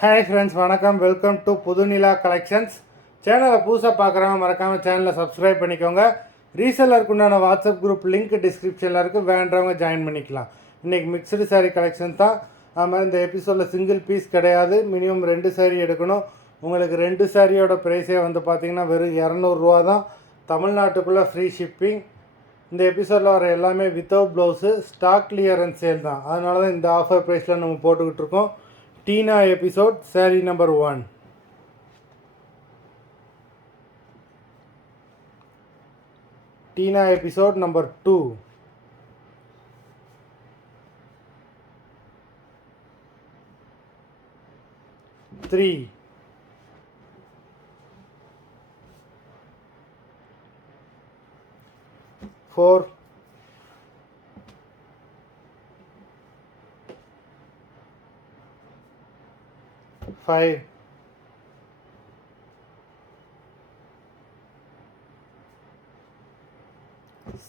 Hi friends, வணக்கம். Welcome to Pudhunila collections. சேனலை புதுசாக பார்க்குறவங்க மறக்காமல் சேனலை சப்ஸ்கிரைப் பண்ணிக்கோங்க. ரீசெல்லருக்கு உண்டான வாட்ஸ்அப் குரூப் லிங்க் டிஸ்கிரிப்ஷனில் இருக்குது, வேண்டவங்க ஜாயின் பண்ணிக்கலாம். இன்றைக்கி மிக்சடு சாரீ கலெக்ஷன் தான். அது மாதிரி இந்த எபிசோடில் சிங்கிள் பீஸ் கிடையாது, மினிமம் 2 சாரீ எடுக்கணும். உங்களுக்கு 2 சாரியோட ப்ரைஸே வந்து பார்த்திங்கன்னா வெறும் 200 தான். தமிழ்நாட்டுக்குள்ளே ஃப்ரீ ஷிப்பிங். இந்த எபிசோடில் வர எல்லாமே without blouse, stock clearance sale தான். அதனால தான் இந்த ஆஃபர் ப்ரைஸில் நம்ம போட்டுக்கிட்டு இருக்கோம். Tina episode, saree number 1. Tina episode number 2. 3. 4. 5.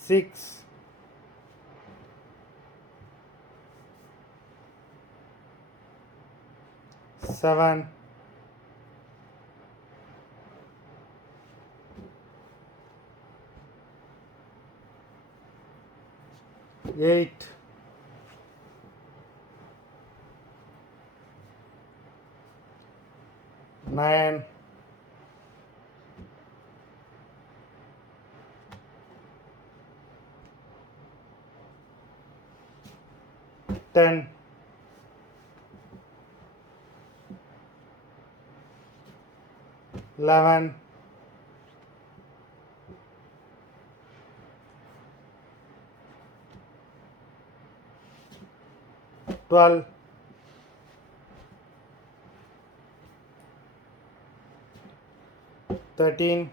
6. 7. 8. 9. 10. 11. 12. 13.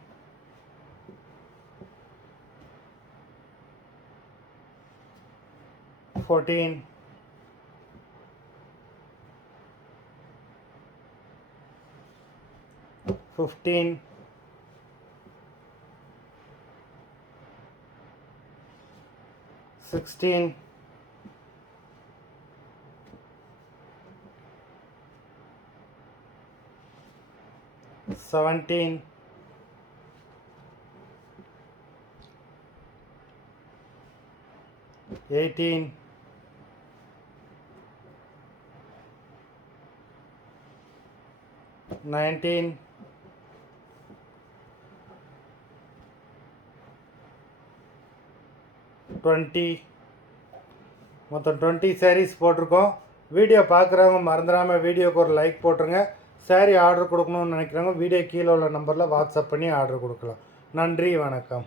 14. 15. 16. 17. 18. 19. 20. மொத்தம் 20 சாரீஸ் போட்டிருக்கோம். வீடியோ பார்க்குறவங்க மறந்துடாமல் வீடியோக்கு ஒரு லைக் போட்டுருங்க. சாரீ ஆர்டர் கொடுக்கணும்னு நினைக்கிறவங்க வீடியோ கீழே உள்ள நம்பரில் வாட்ஸ்அப் பண்ணி ஆர்டர் கொடுக்கலாம். நன்றி, வணக்கம்.